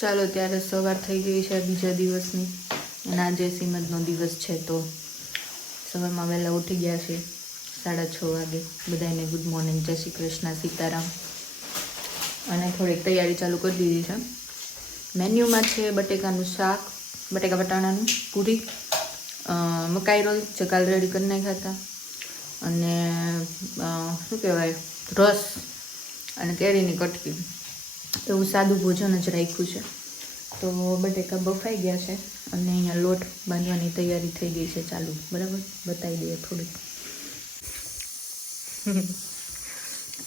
ચાલો ત્યારે સવાર થઈ ગઈ છે બીજા દિવસની અને આજે શ્રીમદનો દિવસ છે તો સવારમાં વહેલા ઉઠી ગયા છે 6:30 વાગે. બધાને ગુડ મોર્નિંગ, જય શ્રી કૃષ્ણ, સીતારામ. અને થોડીક તૈયારી ચાલુ કરી દીધી છે. મેન્યુમાં છે બટેકાનું શાક, બટેકા વટાણાનું, પૂરી, મકાઈ રોલ જે કાલ રેડી કરી નાખ્યા હતા, અને શું કહેવાય રસ અને કેરીની કટકી. એવું સાદું ભોજન જ રાખ્યું છે. તો બટેકા બફાઈ ગયા છે અને અહીંયા લોટ બાંધવાની તૈયારી થઈ ગઈ છે ચાલુ. બરાબર, બતાવી દઈએ થોડીક.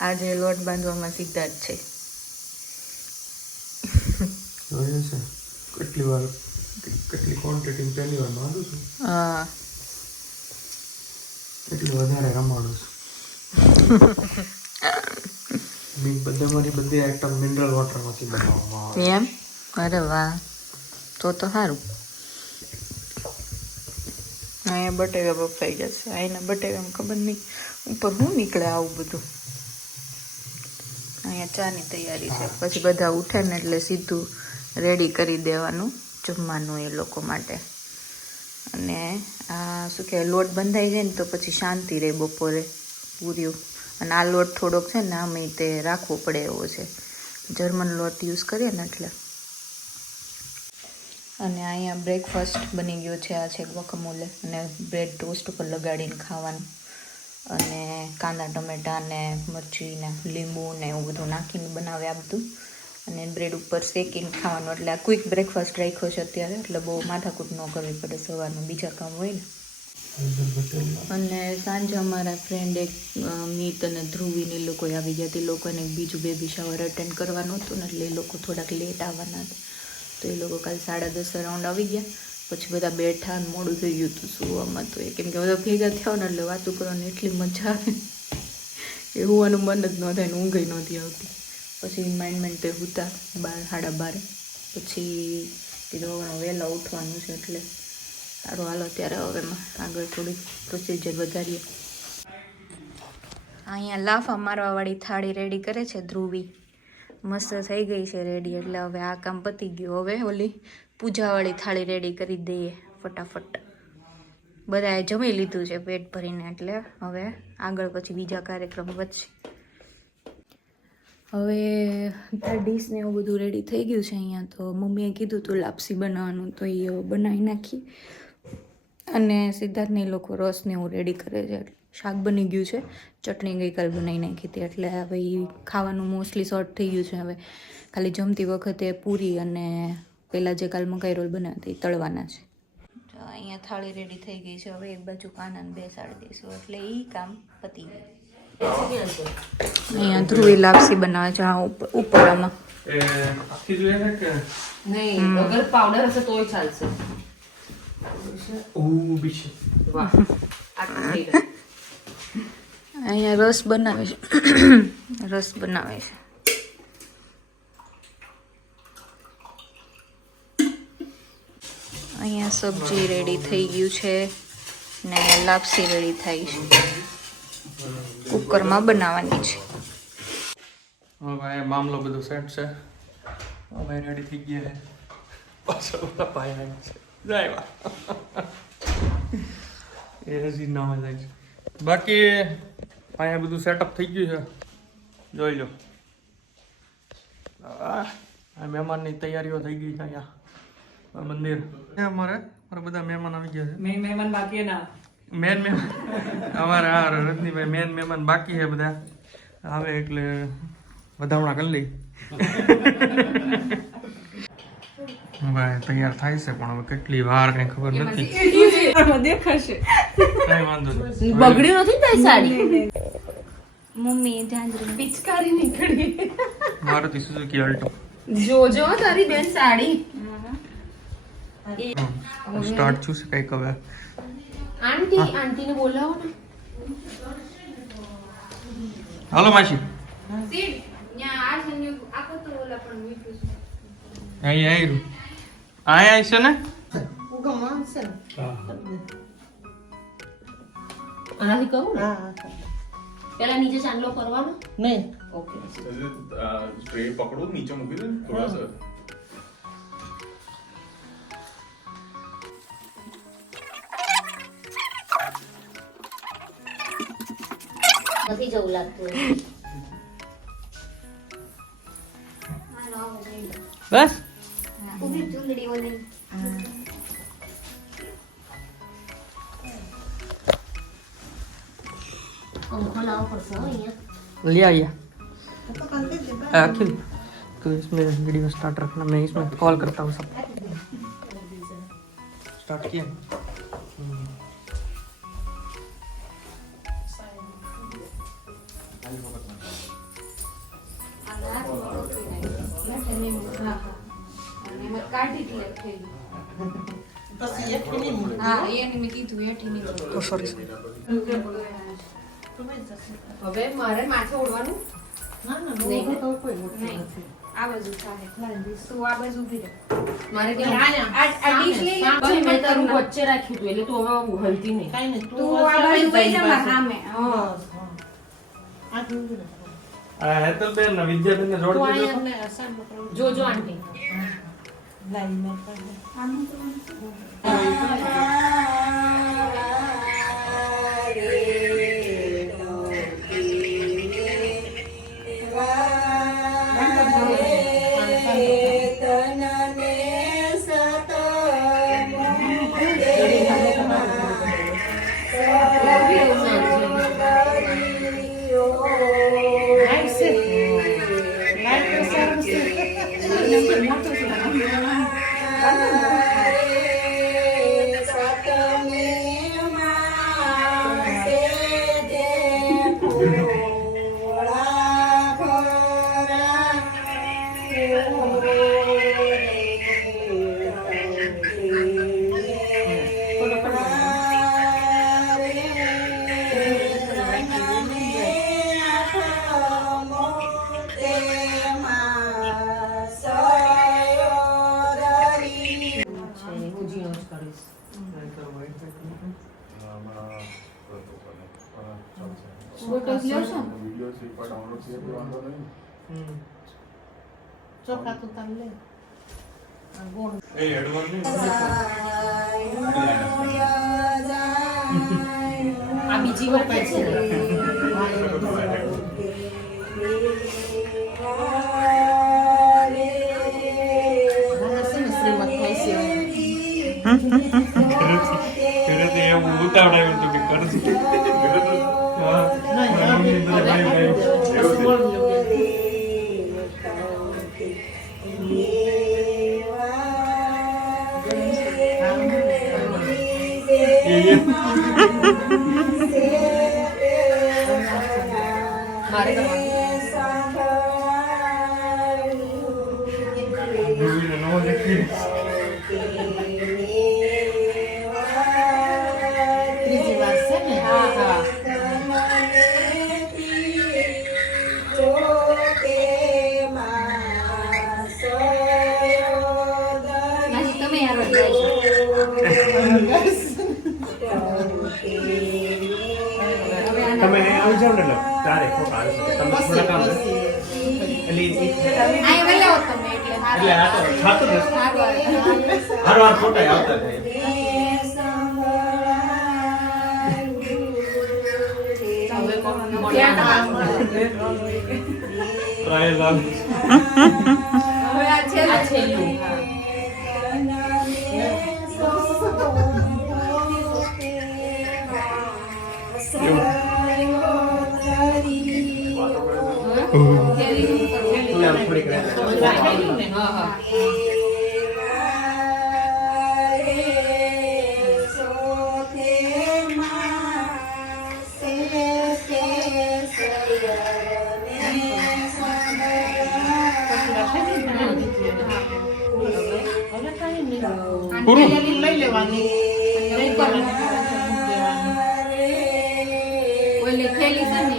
આજે લોટ બાંધવામાં સીધા જ છે. કેટલી વાર કેટલી ક્વોન્ટિટી પહેલી વાર માંગુ છું. હા, એટલી વધારે રમાડું છું. બધી આઈટમ મિનરલ વોટરમાંથી બનાવવામાં આવે. એમ? અરે વાહ, તો સારું. અહીંયા બટેકા બફાઈ જશે. અહીંના બટેકામાં ખબર નહીં ઉપર શું નીકળે આવું બધું. અહીંયા ચાની તૈયારી છે. પછી બધા ઉઠે ને એટલે સીધું રેડી કરી દેવાનું જમવાનું એ લોકો માટે. અને આ શું કહેવાય, લોટ બંધાઈ જાય ને તો પછી શાંતિ રહે બપોરે પૂર્યું. અને આ લોટ થોડોક છે ને આમે તે રાખવો પડે એવો છે, જર્મન લોટ યુઝ કરીએ ને એટલે. અને અહીંયા બ્રેકફાસ્ટ બની ગયો છે. આ છે વકમોલે અને બ્રેડ ટોસ્ટ ઉપર લગાડીને ખાવાનું. અને કાંદા ટમેટા ને મરચી ને લીંબુ ને એવું બધું નાખીને બનાવે આ બધું. અને બ્રેડ ઉપર શેકીને ખાવાનું. એટલે આ ક્વિક બ્રેકફાસ્ટ રાખ્યો છે અત્યારે, એટલે બહુ માથાકૂટ ન કરવી પડે સવારમાં, બીજા કામ હોય ને. અને સાંજે અમારા ફ્રેન્ડ એક મીત અને ધ્રુવીને એ લોકો આવી ગયા. તે લોકોને બીજું બેબી શાવર અટેન્ડ કરવાનું હતું ને, એટલે એ લોકો થોડાક લેટ આવવાના હતા. તો એ લોકો કાલે 10:30 રાઉન્ડ આવી ગયા. પછી બધા બેઠા અને મોડું થઈ ગયું હતું સુવામાં. તો એ કેમ કે બધા ભેગા થયા ને એટલે વાતું કરવાની એટલી મજા આવે એ હોવાનું મન જ ન થાય ને ઊંઘ નહોતી આવતી. પછી માઇન્ડ તે હતા 12:30. પછી કીધું વહેલા ઉઠવાનું છે એટલે સારું હાલો ત્યારે હવે આગળ થોડીક પ્રોસિજર વધારીએ. અહીંયા લાફા મારવાવાળી થાળી રેડી કરે છે ધ્રુવી. મસ્ત થઈ ગઈ છે રેડી. એટલે હવે આ કામ પતી ગયું. હવે ઓલી પૂજાવાળી થાળી રેડી કરી દઈએ ફટાફટ. બધાએ જમી લીધું છે પેટ ભરીને, એટલે હવે આગળ પછી બીજા કાર્યક્રમ વધશે. હવે ડીશ ને એવું બધું રેડી થઈ ગયું છે અહીંયા. તો મમ્મીએ કીધું હતું લાપસી બનાવવાનું, તો એ બનાવી નાખી. અને સિદ્ધાર્થને એ લોકો રસ ને એવું રેડી કરે છે. શાક બની ગયું છે, ચટણી ગઈકાલ બનાવી નાખી હતી. એટલે હવે એ ખાવાનું મોસ્ટલી શોર્ટ થઈ ગયું છે. હવે ખાલી જમતી વખતે પૂરી અને પેલા જે કાલ મકાઈ રોલ બનાવ્યા હતા એ તળવાના છે. તો અહીંયા થાળી રેડી થઈ ગઈ છે. હવે એક બાજુ કાનાને બેસાડી દઈશું એટલે એ કામ પતી ગયું. અહીંયા ધ્રુવી લાપસી બનાવે છે. હા, ઉપર આમાં નહીં, અગર પાવડર હશે તોય ચાલશે. વાહ, આટલું થઈ ગયું. અહીંયા રસ બનાવે છે. રસ બનાવે છે. અહીંયા સબ્જી રેડી થઈ ગયું છે ને અહીંયા લાપસી રેડી થાય છે. કુકરમાં બનાવવાની છે. હવે મામલો બધો સેટ છે. હવે રેડી થઈ ગયા છે. પાછળ પાયા છે. જાય વા એ હજી ના જાય છે. બાકી અહીંયા બધું સેટઅપ થઈ ગયું છે, જોઈ લો. આ મહેમાનની તૈયારીઓ થઈ ગઈ છે અહીંયા મંદિર. અમારે બધા મહેમાન આવી ગયા છે. મહેમાન બાકી ના મેન મહેમાન અમારા રજનીભાઈ મેન મહેમાન બાકી છે. બધા આવે એટલે વધામણા કરી લઈ. ભાઈ તૈયાર થાય છે પણ હવે કેટલી વાર કઈ ખબર નથી. દેખાશે. કઈ વાંધો નહીં. બગડ્યું નથી તારી સાડી? મમ્મી ધ્યાન પિચકારી નીકળી. Maruti Suzuki Alto. જોજો તારી બેન સાડી. સ્ટાર્ટ છું કઈક હવે. આંટીને બોલાવો ને. હાલો માસી. અહીં આવી છે ને. આનાથી કહું ને? પેલા નીચે ચાંદલો કરવાનો નહીં. ઓકે. स्प्रे पकड़ो नीचे मूकी दे थोड़ा सा નથી જવું લાગતું. બસ ઊભી ચૂંદડી ઓલી. પંખો લાવવો પડશે હો અહીંયા. ले आइए अखिल तो इसमें वीडियो स्टार्ट रखना मैं इसमें कॉल करता हूँ सब स्टार्ट किया तो सॉरी હવે મારે માથે ઓળવાનું નહીં. આ બાજુ થાય તું આ બાજુ ઊભી રહે મારે કે આ ડીશ લઈ લે. બંધ મેં તારું વચ્ચે રાખ્યું હતું એટલે તું હવે હલતી નહીં તું આ બાજુ બેસી જા મારા સામે હા હેતલબેન ને વિદ્યાબેન ને જોડ દેજો જોજો આંટી આ બીજી વખત છે ઉતાવડાવ્યું હતું કે કરજે મારે કરવાનું ત્રીજી વાર છે ને. હા હા નાજી તમે યાર ગાઈશો. તમે આવી જાવ ને તારે ખોટા આવી શકે તમે થોડા કામ આ વેલા હો તમે એટલે એટલે આ તો ખાતું ને હારો હાર ખોટા આવતા થાય હવે કોણ ત્યાં ટ્રાય લાવ હવે આ છે આ છેલ્લું હા તું આમ થોડીક રહે હા હા પૂરું લઈ લેવાની. ઓલી થેલી છે ને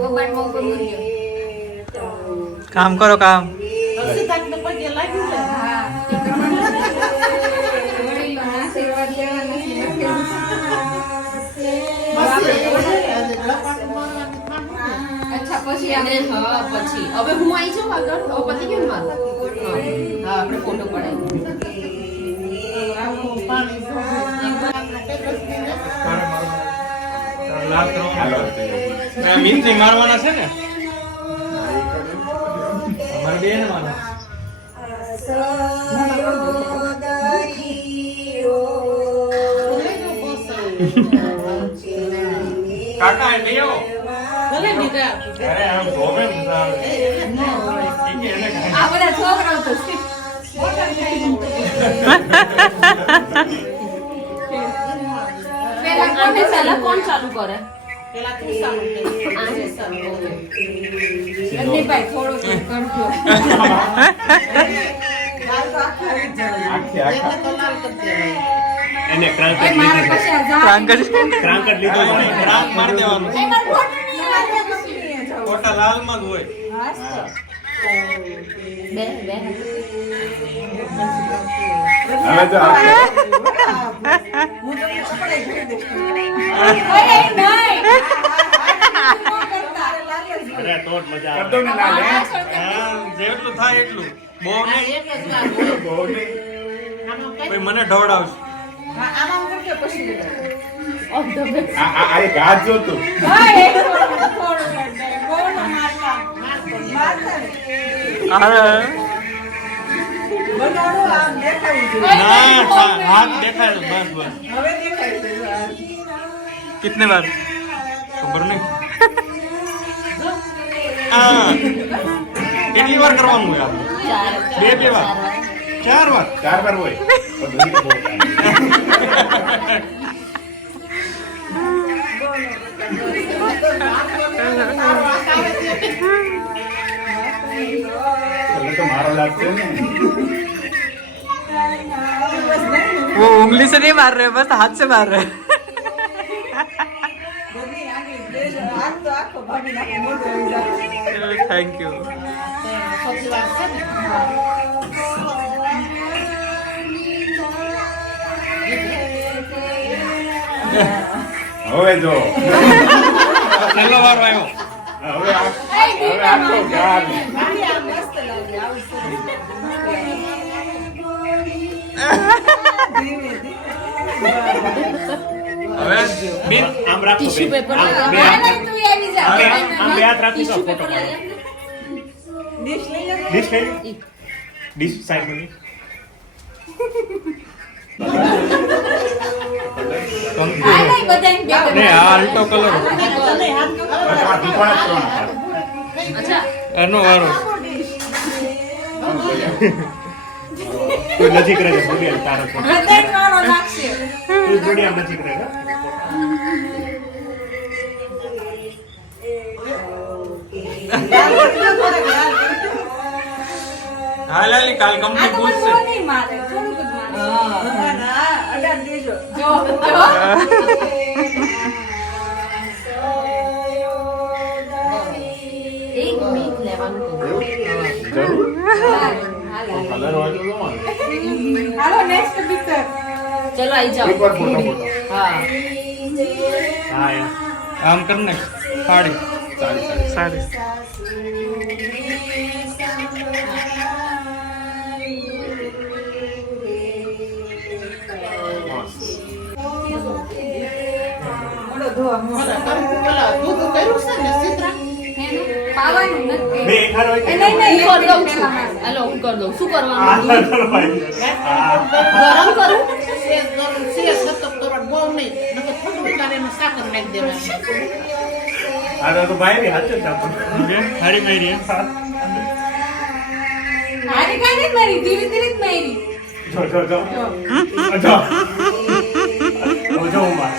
કબાટમાં ઉપર મૂકી દો. કામ કરો કામ હા વડીલોના આશીર્વાદ લેવાના છે. અચ્છા પછી અને હા પછી હવે હું આવી જાઉં આગળ હવે પતી ગયું ને મારું હા આપણે ફોટો પડાવી લાલ કરવાનો મીનથી મારવાના છે ને અમારે બે ને મારવાના કાકા એ લઈ આવો ભલે દીકરા અરે આમ જોવે ને આ બધા છોકરાઓ તો છે. પેલા કોને ચાલે કોણ ચાલુ કરે પેલા તું ચાલુ કરે રજનીભાઈ થોડું કંઈક કરજો એને ક્રાંકટ મારા લીધો પાસે આ ક્રાંકટ લીધો છે. રાત મારી દેવાનું એ મારો ફોટો નહીં આવે પછી ફોટા લાલ માં જ હોય બે હવે તો ઓય નહીં અરે તો જ મજા આવે ને ના લે જેટલું થાય એટલું બહુ નહીં બહુ નહીં. પછી મને ઢવડાવશે આમાં કરજો પછી આ એક હાથ જોતું हाथ देखा है बस बस कितने बार खबर नहीं कितनी बार करवाऊंगा यार બે વાર ચાર વાર હોય પણ ધોઈ તો બહુ થાય. એટલે તો મારો લાગશે ને वो उंगली से नहीं मार रहे बस हाथ से मार रहे थैंक यू હવે જો चलो बार भाई હવે આખો ગાલ હવે મીન આમ રાખો ટીશ્યુ બેન. પેપર આમ લઈ બે હાથ- તું આવી જા આમ બે હાથ રાખી દો ટીશ્યુ ફોટો પેપર પાડો. લઈ ડીશ કઈ ડીશ સાઈડ માં नहीं आल्टो कलर અચ્છા એનો વારો કોઈ નજીક રહે બોડી તારો ફોટો તું બોડી આમ નજીક રહે हाल हाल काल कंपनी पूछ से એક મિનિટ લેવાનું જરૂર કલર હોય તો ચલો આઈ જાઓ એક વાર ફોટો હા હા યાર आम करने साड़ी સારી साड़ी બે એક હાર હોય કે હું કરી દઉં છું હેલો હું કરી દઉં શું આ કરવાનું ચલો ભાઈ આ ગરમ કરું આ તો ભાઈ ની હાથ જ આપો हरी मेरी જો જો જો જો જો માર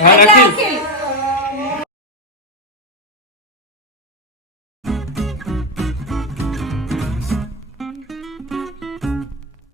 हाँ रखी